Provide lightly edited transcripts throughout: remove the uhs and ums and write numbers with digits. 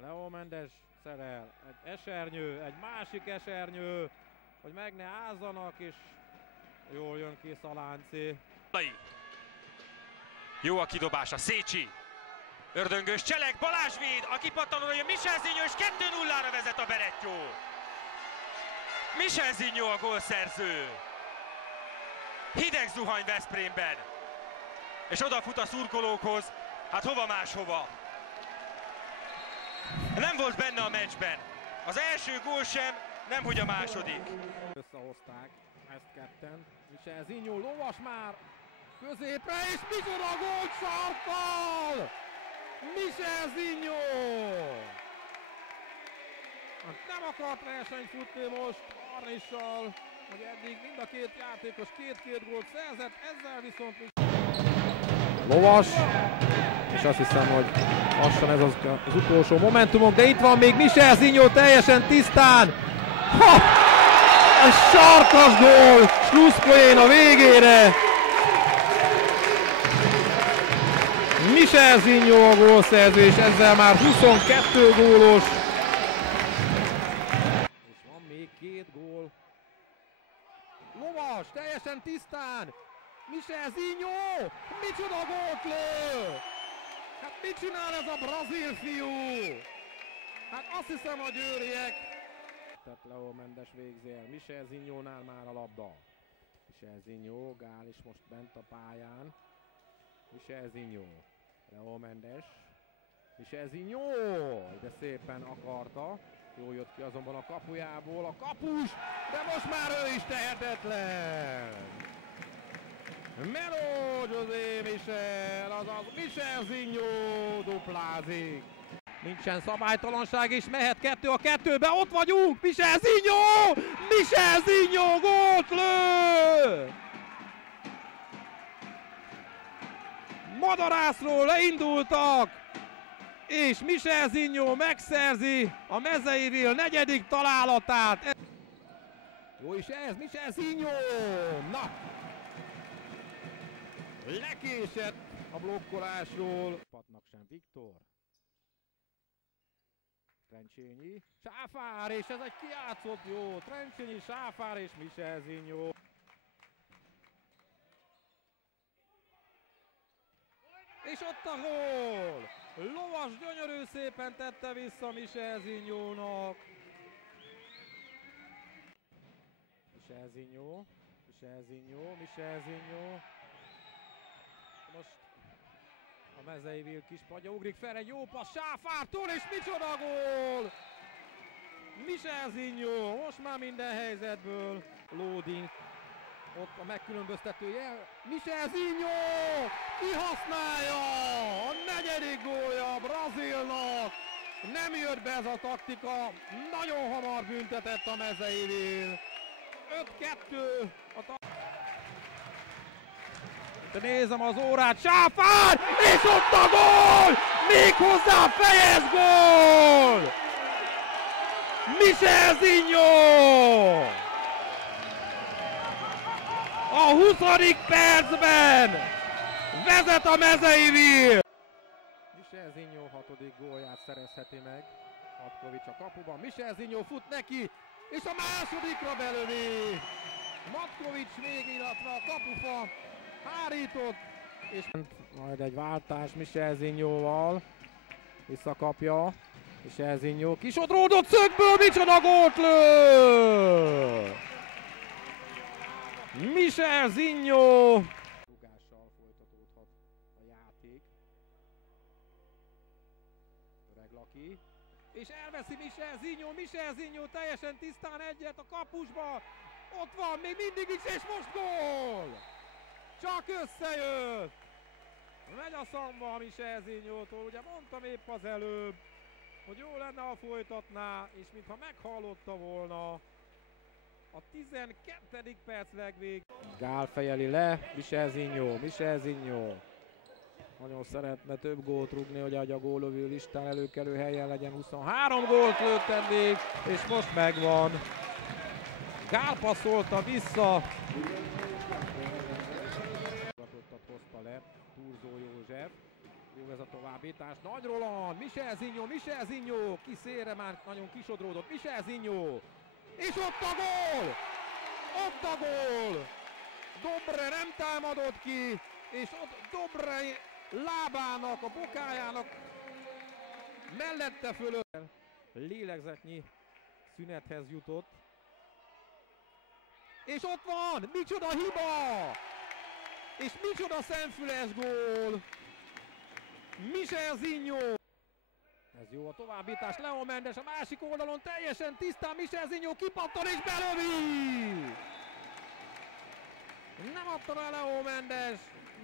Leo Mendes szerel, egy esernyő, egy másik esernyő, hogy meg ne ázzanak, és jól jön ki Szalánci. Jó a kidobása, Szécsi. Ördöngös cselek, Balázs véd, a kipattanóra jön Michel Zinyó, és 2-0-ra vezet a Berettyó. Michel Zinyó a gólszerző. Hideg zuhany Veszprémben. És odafut a szurkolókhoz, hát hova máshova. Nem volt benne a meccsben. Az első gól sem, nemhogy a második. Összehozták ezt ketten. Michel Zinyó lovas már középre, és micsoda gólt sarkkal! Michel Zinyó! Nem akart versenyt futni most Arnissal, hogy eddig mind a két játékos két gólt szerzett, ezzel viszont lovas, és azt hiszem, hogy lassan ez az utolsó momentumok, de itt van még Michel Zinyó teljesen tisztán. Ha! Ez sarkas gól, slusszpoén a végére. Michel Zinyó a gólszerzés, ezzel már 22 gólos. És van még 2 gól. Lovas, teljesen tisztán. Michel Zinyó, micsoda gólt lő! Hát mit csinál ez a brazil fiú? Hát azt hiszem, a győriek. Tehát Leo Mendes végzi el, Michel Zinyónál már a labda. Michel Zinyó, Gál is most bent a pályán. Michel Zinyó, Leo Mendes. Michel Zinyó, de szépen akarta. Jó jött ki azonban a kapujából, a kapus, de most már ő is tehetetlen. Melo José Michel, azaz Michel Zinyó duplázik. Nincsen szabálytalanság, és mehet 2 a 2-be, ott vagyunk! Michel Zinyó! Michel Zinyó gólt lő! Madarászról leindultak, és Michel Zinyó megszerzi a Mezeiville 4. találatát. Jó is ez, Michel Zinyó! Na! Lekésett a blokkolásról. Patnak sem Viktor. Trencsényi, Sáfár, és ez egy kijátszott jó. Trencsényi, Sáfár és Michel Zinyó. És ott a gól! Lovas gyönyörű szépen tette vissza Michel Zinyónak. Michel Zinyó, Michel Zinyó, Michel Zinyó. Most a Mezeiville kispadja ugrik fel, egy jó passz Sáfártól, és micsoda gól! Michel Zinyó, most már minden helyzetből. Loading, ott a megkülönböztető jel. Michel Zinyó kihasználja a 4. gólja a Brazilnak. Nem jött be ez a taktika, nagyon hamar büntetett a Mezeiville. 5-2 a de nézem az órát, Sáfár, és ott a gól! Méghozzá fejez gól! Michel Zinyó! A 20. percben vezet a Mezeiville! Michel Zinyó 6. gólját szerezheti meg. Matkovics a kapuban, Michel Zinyó fut neki, és a másodikra belövi! Matkovics még, illetve a kapufa hárított, és majd egy váltás Michel Zinyóval. Visszakapja. Michel Zinyó kisodródott szögből, micsoda gólt lő! Michel Zinyó! Rugással folytatódhat a játék. Öreg Laki. És elveszi Michel Zinyó teljesen tisztán egyet a kapusba. Ott van, még mindig is, és most gól! Csak összejött! Megy a szamba a Michel Zinyótól, ugye mondtam épp az előbb, hogy jó lenne, ha folytatná, és mintha meghallotta volna. A 12. perc legvég. Gál fejeli le, Michel Zinyó. Nagyon szeretne több gólt rúgni, hogy a gólövő listán előkelő helyen legyen. 23 gólt lőtt eddig, és most megvan. Gál passzolta vissza. Hozta le Turzó József. Jó ez a továbbítás. Nagy Roland, Michel Zinho, kiszélre már nagyon kisodródott. Michel Zinho. És ott a gól! Ott a gól! Dobre nem támadott ki, és ott Dobre lábának, a bokájának mellette fölött. Lélegzetnyi szünethez jutott. És ott van! Micsoda hiba! És micsoda szemfüles gól! Michel Zinho! Ez jó a továbbítás, Leo Mendes a másik oldalon teljesen tisztán, Michel Zinho kipattan és belövi! Nem adta rá Leo Mendes,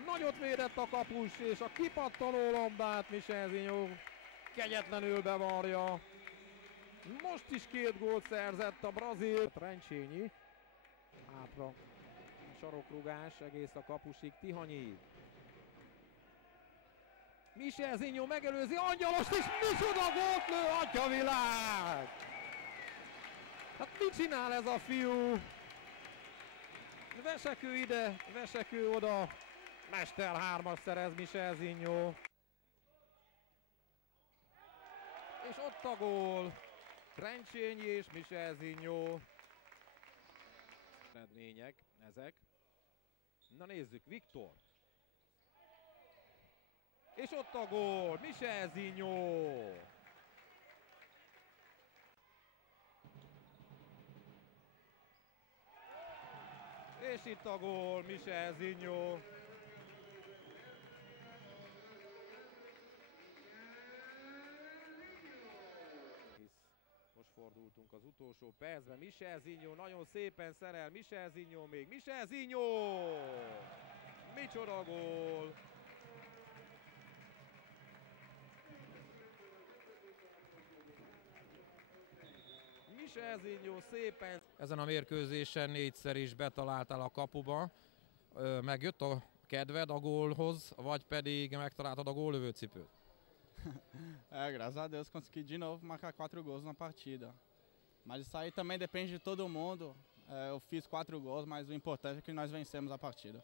nagyot védett a kapus, és a kipattanó labdát Michel Zinho kegyetlenül bevarja. Most is 2 gólt szerzett a brazil. Trencsényi, hátra sarokrugás egész a kapusig, Tihanyi. Michel Zinho megelőzi Angyalost, és micsoda gólt lő, atyavilág! Hát mit csinál ez a fiú? Vesekő ide, vesekő oda. Mester 3-as szerez Michel Zinho. És ott a gól. Trencsényi és Michel Zinho. Eredmények ezek. Na nézzük, Viktor. És ott a gól, Michel Zinho. És itt a gól, Michel Zinho. Most fordultunk az utolsó percben, Michel Zinho nagyon szépen szerel, Michel Zinho még, Michel Zinho! Micsoda gól! Michel Zinho szépen. Ezen a mérkőzésen 4-szer is betaláltál a kapuba. Megjött a kedved a gólhoz, vagy pedig megtaláltad a góllövő cipőt? Graças a Deus consegui de novo marcar 4 gols na partida. Mas isso aí também depende de todo mundo. Eu fiz 4 gols, mas o importante é que nós vencemos a partida.